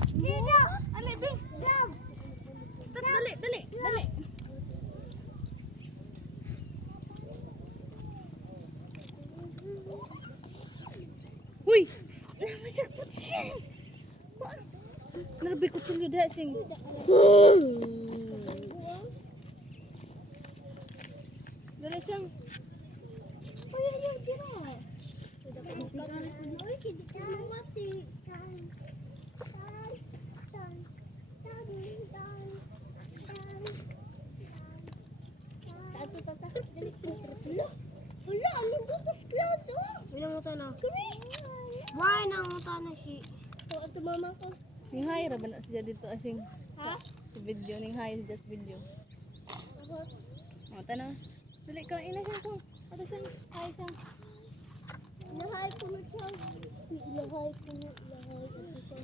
Ali, be. Stop, dali, dali, dali. Uy! Namajak po siya. Narabi ko sila dahil sing. Dali siyang. Ay, ay, tira. Wala, ano ba tas klase? Winangutan na. Why nangutan na si? Ito mama ko. Ning hay ra ba na siya dito asing. Ha? Sa video ning hay just video. O tanaw. Dali ka ina siya ko. Ato siya. Hay siya. Ilahay ko na siya. Ilahay ko na. Ilahay ko na siya.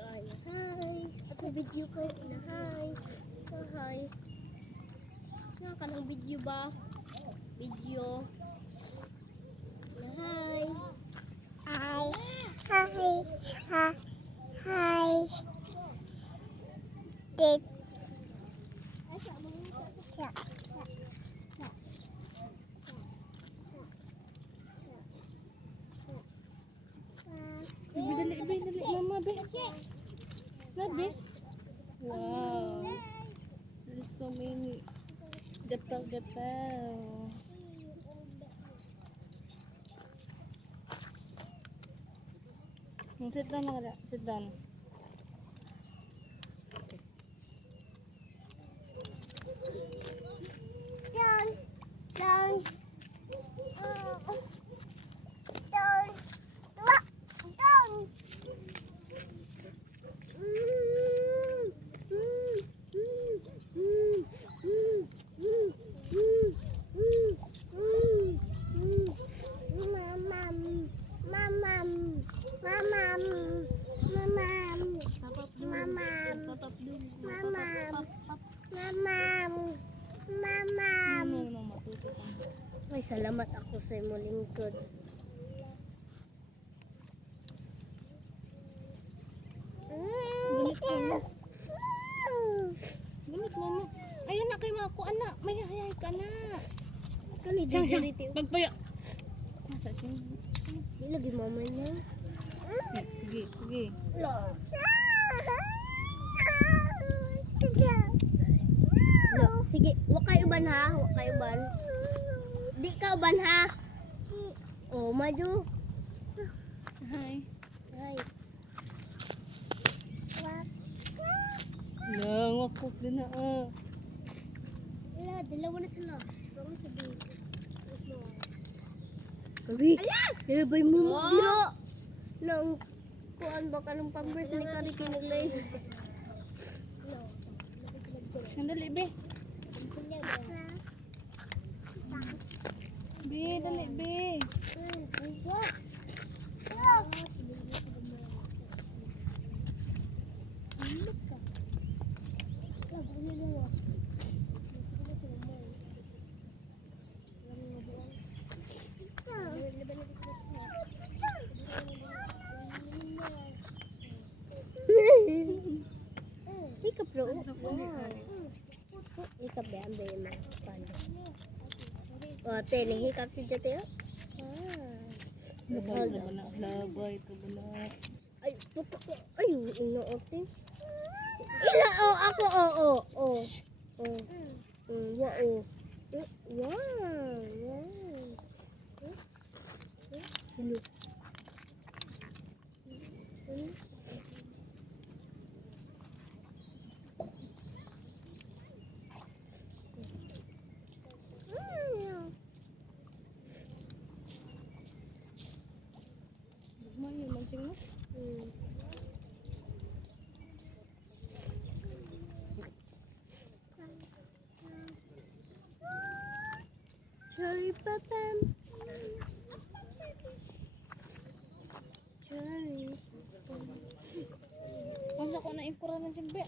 Ay, hi. At sa video ko, ilahay. Hi. Nga ka ng video ba? Video. Ilahay. Hi. Hi. Hi. Hi. Did. Ibi dali, ibi dali. Mama, be. Na, be. Wow. There's so many. Depel, depel. Sit down, Makala. Sit down. Down. Down. Ay, salamat ako sa imo lingkod. Ganit ka na. Ganit na na. Ayun na kay mga kuan na. May hayay ka na. Kani Siyang, siyang. dito. Pagpaya. Masa siya? Di lagi mama niya. Sige, sige. Lo, sige, wa kayo uban ha, wa kayo uban. Di ka uban ha. Oh, maju. Hi. Ay. Lang, wakok din na ah. Wala, dalawa na sila. Parang sabihin. Kari, nilabay mo mo dito. Nang kuan ba ka ng pampers ni Kari kinulay. Sandali, be. Be, dali, be. Ika bro. Ika bambe mo panda. Oh, tele hikap si jate. Labay, labay, labay, labay. Ay, ay, ino ote. Ila oh ako oh. Wa oh. Wow. Hello. Mana mancing mo? Cherry papam. Cherry. Ang ako na impura ng jembe.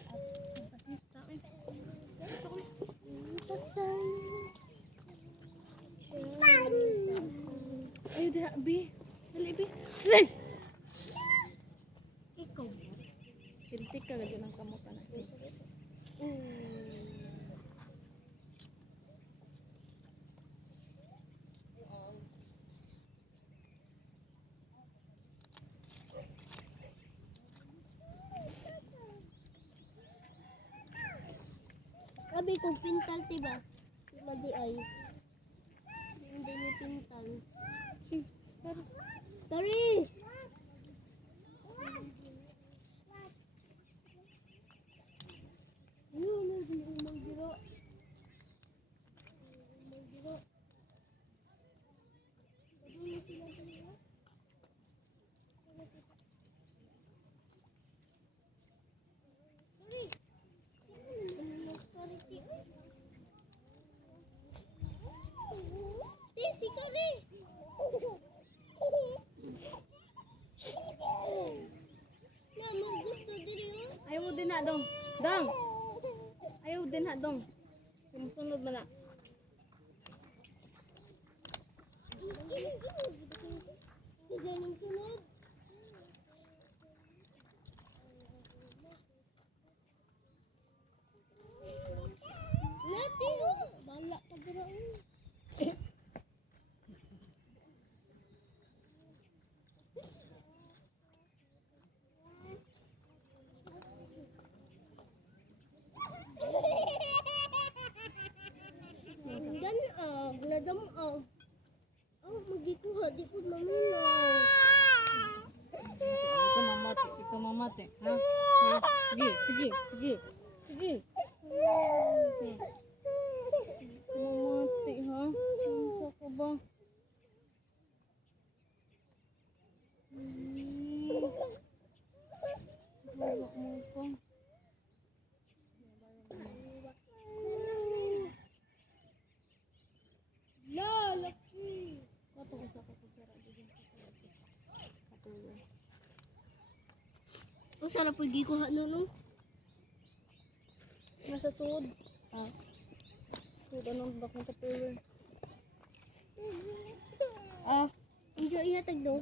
Ayo dah bi. Dali bi. Sing. Ikaw. Hintik ka lagi ng kamot na. Sabi kong pintal, diba? Lagi ay. Hindi ni pintal. Tari! Ayun, hindi umang giro. Umang giro. Pagod sila dito. Sorry. Si Kari. Mama, gusto diri oh. Ayaw mo din na dong. Dong. Ayaw din na dong. Sumusunod mo na. Sige, nang sunod. Lati oh. Bala ka dira oh. Nadamag. Oh, magikuha di ko maminaw. Ikaw mamati. Ikaw mamati. Ha? Ha? Sige. Sige. Sige. Sige. Mamati ha? Saan ka ba? Wala mo ka. Lalaki. Kato ko sa kapatira. Katuloy. O sarap po gikuha no. Nasa sud. Ah. Sud anong bak ng katuloy. Ah. Hindi ihatag do.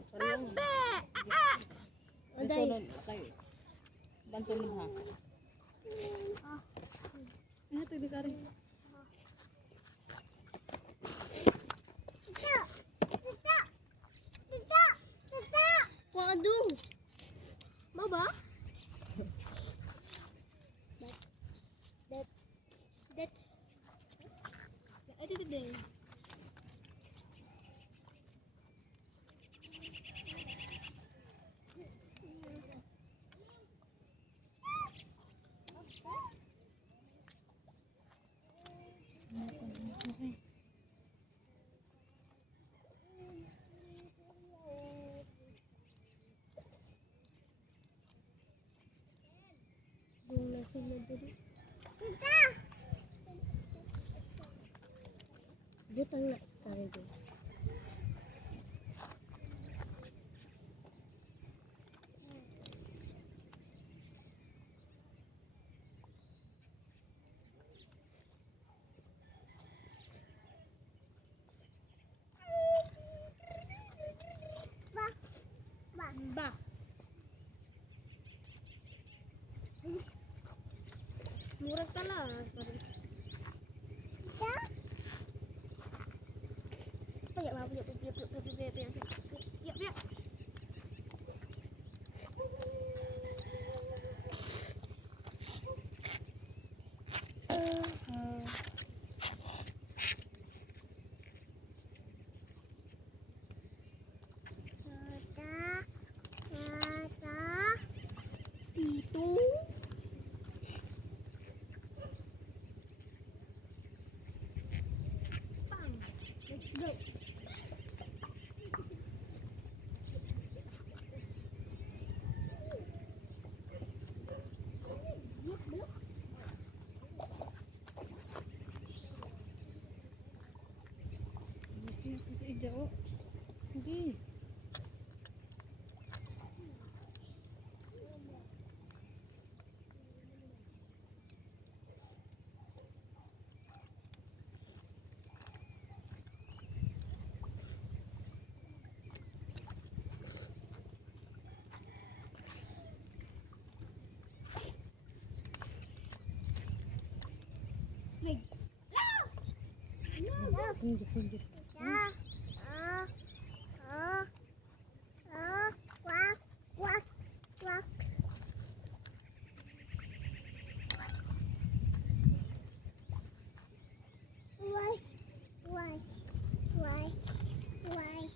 Aday. Sunod kay. Bantu mo ha. Ah. Ano to bikari? Waduh. Baba. Dat. Ada deh. Sila diri. Dia tanya tarik dia. Bah. Murah kalah. Ya, mau ya. Itu. Bang. Let's go. Singgit. Quack, quack, quack. Wash, wash, wash, wash. Wash, wash, wash, wash,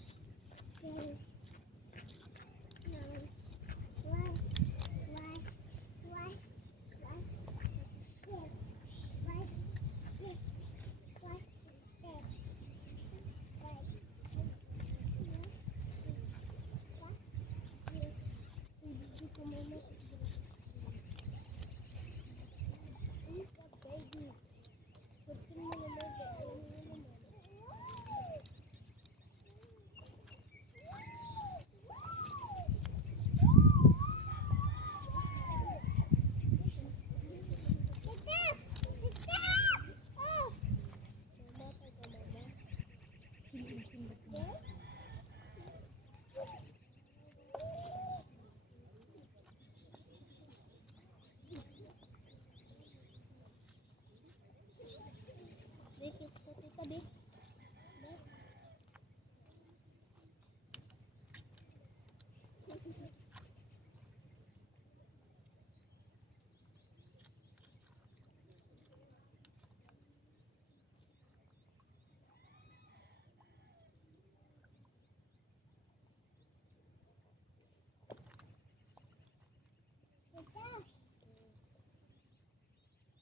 wash.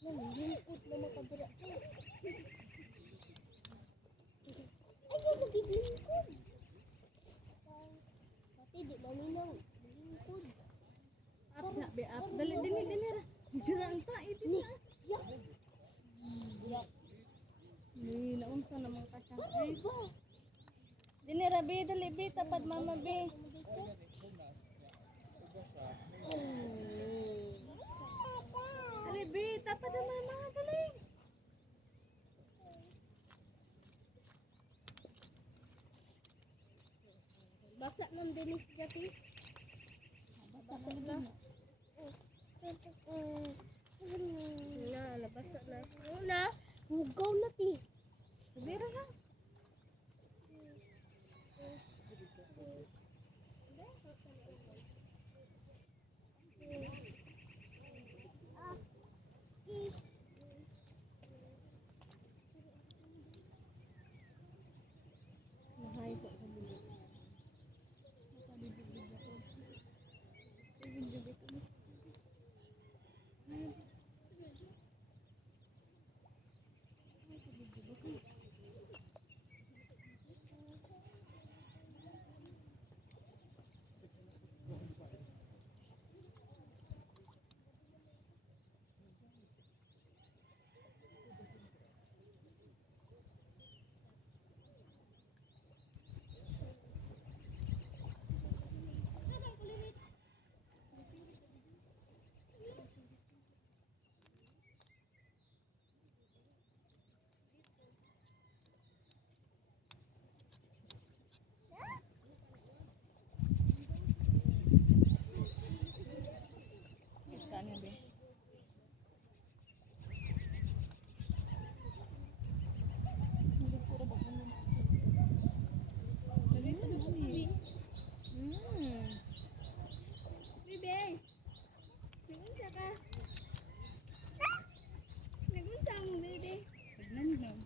Nalilingkot na makabura ko. Ayaw maglingkod. Pati di maminaw. Lingkod. Up na, be up. Dali, dini ra. Jirang ta, dini ra. Yak. Ni, naunsa naman ka siya. Ay, dini ra, be, dali, be, tapad mama, be. Dali, be, tapad ang mama, dali. Basa ng Dennis Jati. Basa na ba? Nabasa na. Una, hugaw na ti. Sabira na. Nahay po sa bibig. Nakabibig ako. Bibig ako. Ano din? Hindi ko rin baka naman. Nalito na kami. Bibi! Nagunsa ka? Nagunsa mo, bibi? Nagnan.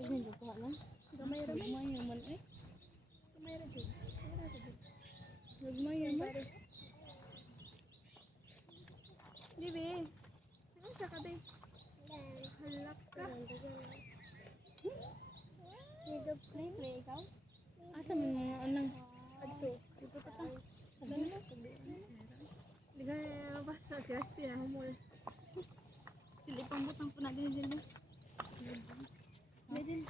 Nagunsa ka lang? Gamay raman. Gamay raman eh. Gamay raman. Gamay raman. Bibi, ano sa kabe? Halak ka. Nidog na yun, ikaw? Asa mo mga anang? Adto. Dito ka ta. Sabi mo? Ligay, basta siya siya, humul. Sili pambutang po na din din. Din.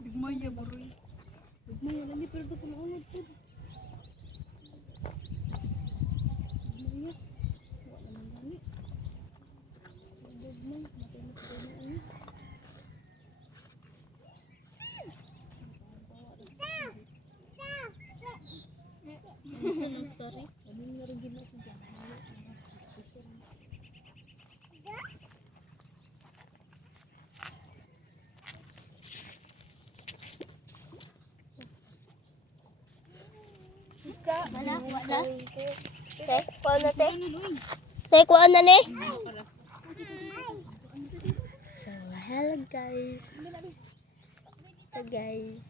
Digmaya baroy. Digmaya, lali pero ito kung unod po. Digmaya. Story. Ano yung narigin na siya? Wala. Te, kuha na te. Te, kuha na ni. So, hello guys. Ito guys.